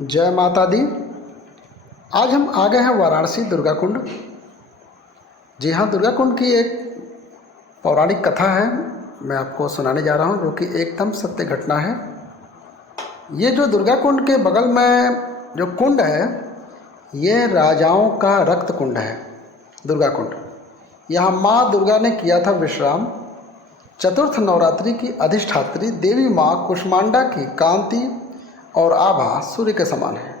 जय माता दी। आज हम आ गए हैं वाराणसी दुर्गा कुंड। जी हाँ, दुर्गा कुंड की एक पौराणिक कथा है, मैं आपको सुनाने जा रहा हूँ, जो कि एकदम सत्य घटना है। ये जो दुर्गा कुंड के बगल में जो कुंड है, ये राजाओं का रक्त कुंड है। दुर्गा कुंड, यहाँ माँ दुर्गा ने किया था विश्राम। चतुर्थ नवरात्रि की अधिष्ठात्री देवी माँ कुष्मांडा की कांति और आभा सूर्य के समान है।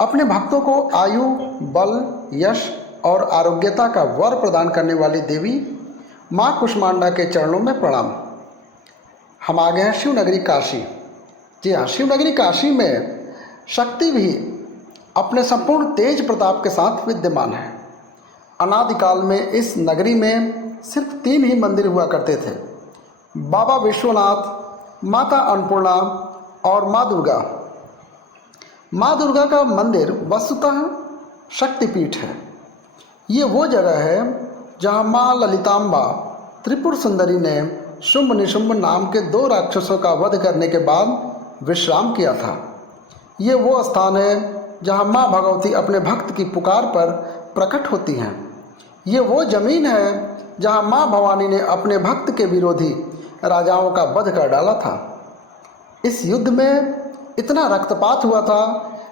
अपने भक्तों को आयु, बल, यश और आरोग्यता का वर प्रदान करने वाली देवी माँ कुष्मांडा के चरणों में प्रणाम। हम आ गए हैं शिवनगरी काशी। जी हाँ, शिवनगरी काशी में शक्ति भी अपने संपूर्ण तेज प्रताप के साथ विद्यमान है। अनादिकाल में इस नगरी में सिर्फ 3 ही मंदिर हुआ करते थे: बाबा विश्वनाथ, माता अन्नपूर्णा और माँ दुर्गा। माँ दुर्गा का मंदिर वस्तुतः शक्तिपीठ है। ये वो जगह है जहाँ माँ ललितांबा त्रिपुर सुंदरी ने शुंभ निशुंभ नाम के 2 राक्षसों का वध करने के बाद विश्राम किया था। ये वो स्थान है जहाँ माँ भगवती अपने भक्त की पुकार पर प्रकट होती हैं। ये वो जमीन है जहाँ माँ भवानी ने अपने भक्त के विरोधी राजाओं का वध कर डाला था। इस युद्ध में इतना रक्तपात हुआ था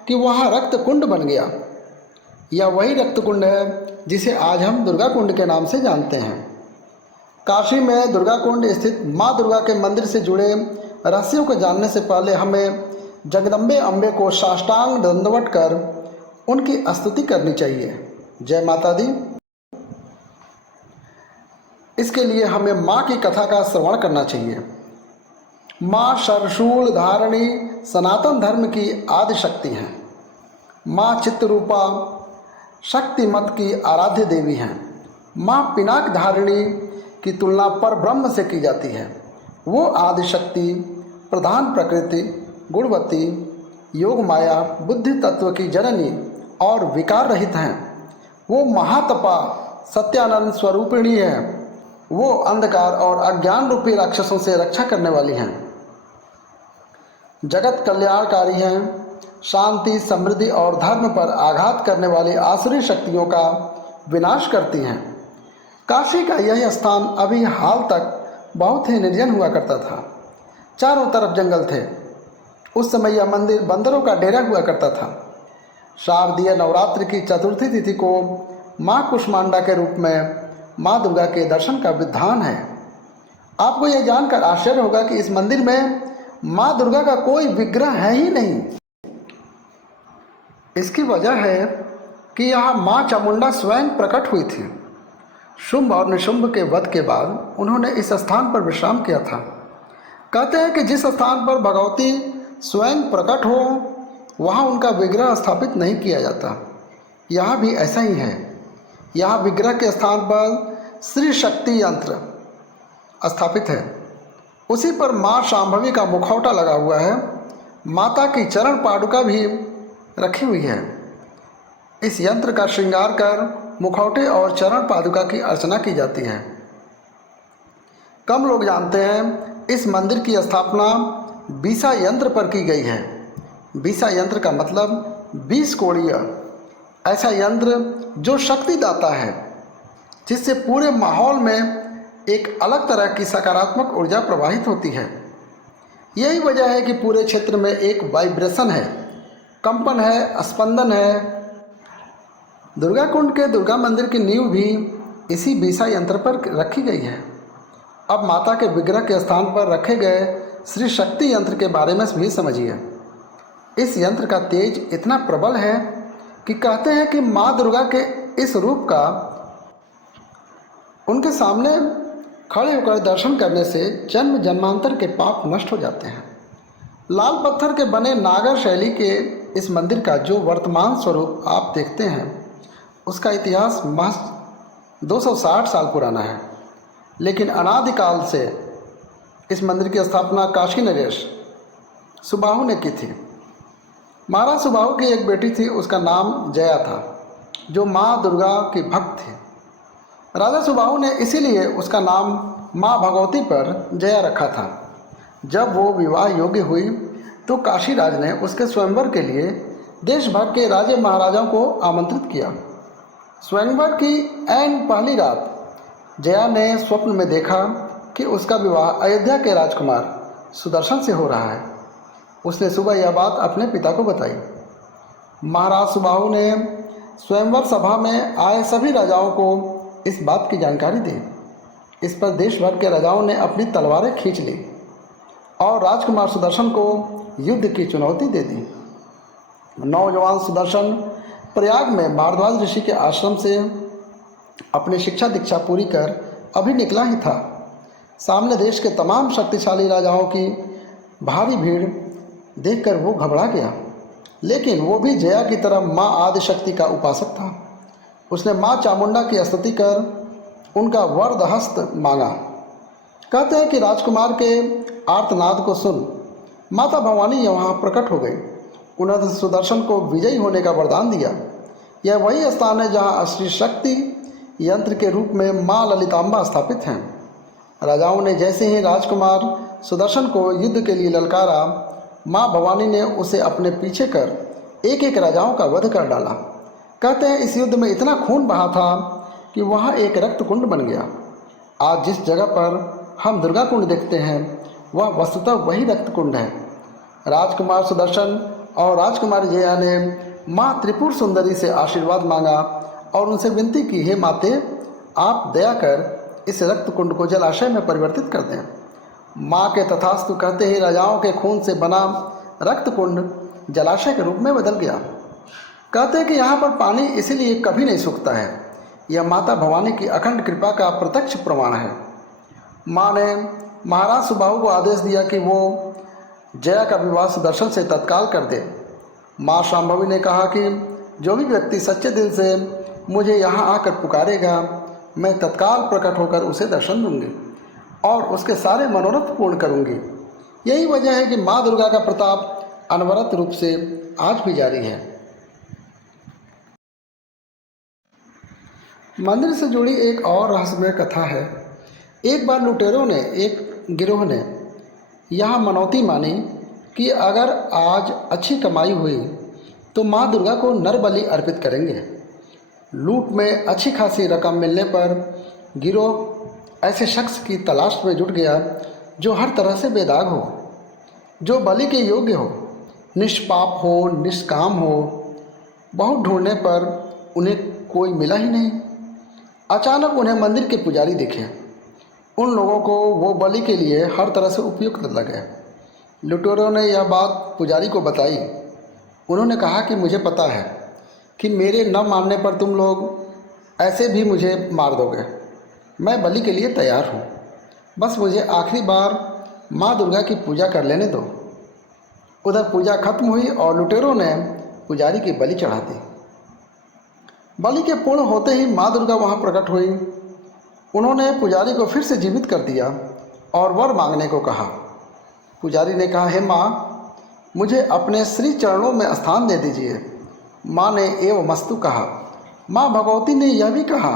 कि वहाँ रक्त कुंड बन गया। यह वही रक्त कुंड है जिसे आज हम दुर्गा कुंड के नाम से जानते हैं। काशी में दुर्गा कुंड स्थित माँ दुर्गा के मंदिर से जुड़े रहस्यों को जानने से पहले हमें जगदम्बे अम्बे को साष्टांग दंडवत कर उनकी स्तुति करनी चाहिए। जय माता दी। इसके लिए हमें माँ की कथा का श्रवण करना चाहिए। माँ सरशूल धारणी सनातन धर्म की आदि शक्ति हैं। माँ चित्तरूपा शक्तिमत की आराध्य देवी हैं। माँ पिनाक धारिणी की तुलना पर ब्रह्म से की जाती है। वो आदि शक्ति, प्रधान प्रकृति, गुणवती, योग माया, बुद्धि तत्व की जननी और विकार रहित हैं। वो महातपा सत्यानंद स्वरूपिणी है। वो अंधकार और अज्ञान रूपी राक्षसों से रक्षा करने वाली हैं। जगत कल्याणकारी हैं। शांति, समृद्धि और धर्म पर आघात करने वाली आसुरी शक्तियों का विनाश करती हैं। काशी का यह स्थान अभी हाल तक बहुत ही निर्जन हुआ करता था। चारों तरफ जंगल थे। उस समय यह मंदिर बंदरों का डेरा हुआ करता था। शारदीय नवरात्रि की चतुर्थी तिथि को माँ कुष्मांडा के रूप में माँ दुर्गा के दर्शन का विधान है। आपको यह जानकर आश्चर्य होगा कि इस मंदिर में माँ दुर्गा का कोई विग्रह है ही नहीं। इसकी वजह है कि यहाँ माँ चामुंडा स्वयं प्रकट हुई थी। शुंभ और निशुंभ के वध के बाद उन्होंने इस स्थान पर विश्राम किया था। कहते हैं कि जिस स्थान पर भगवती स्वयं प्रकट हो, वहाँ उनका विग्रह स्थापित नहीं किया जाता। यहाँ भी ऐसा ही है। यहाँ विग्रह के स्थान पर श्री शक्ति यंत्र स्थापित है। उसी पर माँ शांभवी का मुखौटा लगा हुआ है। माता की चरण पादुका भी रखी हुई है। इस यंत्र का श्रृंगार कर मुखौटे और चरण पादुका की अर्चना की जाती है। कम लोग जानते हैं इस मंदिर की स्थापना बीसा यंत्र पर की गई है। बीसा यंत्र का मतलब 20 कोणीय ऐसा यंत्र जो शक्ति दाता है, जिससे पूरे माहौल में एक अलग तरह की सकारात्मक ऊर्जा प्रवाहित होती है। यही वजह है कि पूरे क्षेत्र में एक वाइब्रेशन है, कंपन है, स्पंदन है। दुर्गा कुंड के दुर्गा मंदिर की नींव भी इसी बीसा यंत्र पर रखी गई है। अब माता के विग्रह के स्थान पर रखे गए श्री शक्ति यंत्र के बारे में भी समझिए। इस यंत्र का तेज इतना प्रबल है कि कहते हैं कि माँ दुर्गा के इस रूप का उनके सामने खड़े होकर दर्शन करने से जन्म जन्मांतर के पाप नष्ट हो जाते हैं। लाल पत्थर के बने नागर शैली के इस मंदिर का जो वर्तमान स्वरूप आप देखते हैं, उसका इतिहास महज 260 साल पुराना है। लेकिन अनादिकाल से इस मंदिर की स्थापना काशी नरेश सुबाहु ने की थी। महाराज सुबाहु की एक बेटी थी, उसका नाम जया था, जो माँ दुर्गा की भक्त थी। राजा सुबाहु ने इसीलिए उसका नाम माँ भगवती पर जया रखा था। जब वो विवाह योग्य हुई तो काशीराज ने उसके स्वयंवर के लिए देश भर के राजे महाराजाओं को आमंत्रित किया। स्वयंवर की ऐन पहली रात जया ने स्वप्न में देखा कि उसका विवाह अयोध्या के राजकुमार सुदर्शन से हो रहा है। उसने सुबह यह बात अपने पिता को बताई। महाराज सुबाहु ने स्वयंवर सभा में आए सभी राजाओं को इस बात की जानकारी दी। इस पर देश भर के राजाओं ने अपनी तलवारें खींच ली और राजकुमार सुदर्शन को युद्ध की चुनौती दे दी। नौजवान सुदर्शन प्रयाग में भारद्वाज ऋषि के आश्रम से अपनी शिक्षा दीक्षा पूरी कर अभी निकला ही था। सामने देश के तमाम शक्तिशाली राजाओं की भारी भीड़ देखकर वो घबरा गया, लेकिन वो भी जया की तरह माँ आदिशक्ति का उपासक था। उसने माँ चामुंडा की स्तुति कर उनका वरदहस्त मांगा। कहते हैं कि राजकुमार के आर्तनाद को सुन माता भवानी वहाँ प्रकट हो गई। उन्होंने सुदर्शन को विजयी होने का वरदान दिया। यह वही स्थान है जहाँ श्री शक्ति यंत्र के रूप में माँ ललितांबा स्थापित हैं। राजाओं ने जैसे ही राजकुमार सुदर्शन को युद्ध के लिए ललकारा, माँ भवानी ने उसे अपने पीछे कर एक एक राजाओं का वध कर डाला। कहते हैं इस युद्ध में इतना खून बहा था कि वहाँ एक रक्त कुंड बन गया। आज जिस जगह पर हम दुर्गा कुंड देखते हैं वह वस्तुतः वही रक्त कुंड है। राजकुमार सुदर्शन और राजकुमारी जया ने माँ त्रिपुर सुंदरी से आशीर्वाद मांगा और उनसे विनती की, हे माते, आप दया कर इस रक्त कुंड को जलाशय में परिवर्तित कर दें। माँ के तथास्तु कहते ही राजाओं के खून से बना रक्त कुंड जलाशय के रूप में बदल गया। कहते हैं कि यहाँ पर पानी इसीलिए कभी नहीं सूखता है। यह माता भवानी की अखंड कृपा का प्रत्यक्ष प्रमाण है। माँ ने महाराज सुबाहु को आदेश दिया कि वो जया का विवाह सुदर्शन से तत्काल कर दे। माँ शांभवी ने कहा कि जो भी व्यक्ति सच्चे दिल से मुझे यहाँ आकर पुकारेगा, मैं तत्काल प्रकट होकर उसे दर्शन दूंगी और उसके सारे मनोरथ पूर्ण करूंगी। यही वजह है कि माँ दुर्गा का प्रताप अनवरत रूप से आज भी जारी है। मंदिर से जुड़ी एक और रहस्यमय कथा है। एक बार लुटेरों ने, एक गिरोह ने यहाँ मनौती मानी कि अगर आज अच्छी कमाई हुई तो माँ दुर्गा को नर बलि अर्पित करेंगे। लूट में अच्छी खासी रकम मिलने पर गिरोह ऐसे शख्स की तलाश में जुट गया जो हर तरह से बेदाग हो, जो बलि के योग्य हो, निष्पाप हो, निष्काम हो। बहुत ढूंढने पर उन्हें कोई मिला ही नहीं। अचानक उन्हें मंदिर के पुजारी दिखे। उन लोगों को वो बलि के लिए हर तरह से उपयुक्त लगे। लुटेरों ने यह बात पुजारी को बताई। उन्होंने कहा कि मुझे पता है कि मेरे न मानने पर तुम लोग ऐसे भी मुझे मार दोगे। मैं बलि के लिए तैयार हूँ, बस मुझे आखिरी बार माँ दुर्गा की पूजा कर लेने दो। उधर पूजा खत्म हुई और लुटेरों ने पुजारी की बलि चढ़ा दी। बलि के पूर्ण होते ही माँ दुर्गा वहाँ प्रकट हुई। उन्होंने पुजारी को फिर से जीवित कर दिया और वर मांगने को कहा। पुजारी ने कहा, हे माँ, मुझे अपने श्री चरणों में स्थान दे दीजिए। माँ ने एवमस्तु कहा। माँ भगवती ने यह भी कहा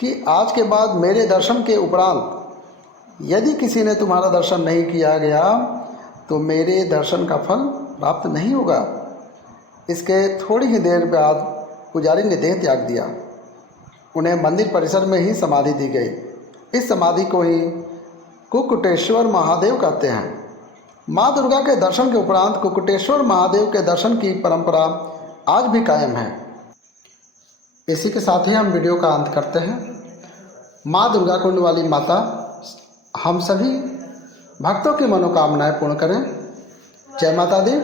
कि आज के बाद मेरे दर्शन के उपरांत यदि किसी ने तुम्हारा दर्शन नहीं किया गया तो मेरे दर्शन का फल प्राप्त नहीं होगा। इसके थोड़ी ही देर बाद पुजारी ने देह त्याग दिया। उन्हें मंदिर परिसर में ही समाधि दी गई। इस समाधि को ही कुक्कुटेश्वर महादेव कहते हैं। माँ दुर्गा के दर्शन के उपरांत कुक्कुटेश्वर महादेव के दर्शन की परंपरा आज भी कायम है। इसी के साथ ही हम वीडियो का अंत करते हैं। माँ दुर्गा कुंड वाली माता हम सभी भक्तों की मनोकामनाएं पूर्ण करें। जय माता दी।